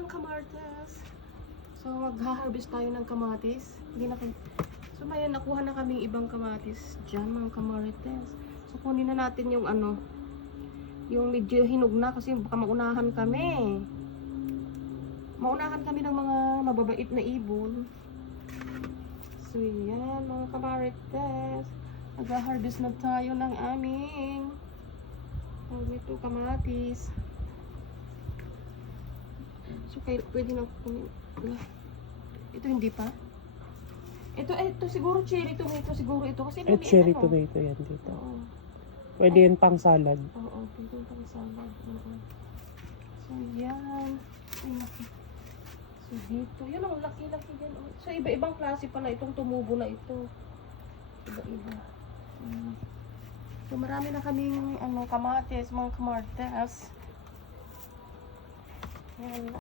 mga kamartes. So, mag-harvest tayo ng kamatis. Hindi na So, may nakuha na kaming ibang kamatis dyan, mga kamartes. So, kunin na natin yung ano, yung medyo hinog na kasi baka maunahan kami. Maunahan kami ng mga mababait na ibon. So, yan, mga kamarites. Mag-harvest na tayo ng aming ito, kamatis. So, pwede na ito hindi pa. Ito siguro cherry tomato siguro ito. Kasi cherry tomato yan dito. Oo. Pwede yan pang salad. Oo, pwede yung pang salad. Oo. So, yan. Ay, laki. So, dito. Yun ang laki-laki din. So, iba-ibang klase pala itong tumubo na ito. Iba-iba. So, marami na kaming kamatis, mga kamartes. Yan.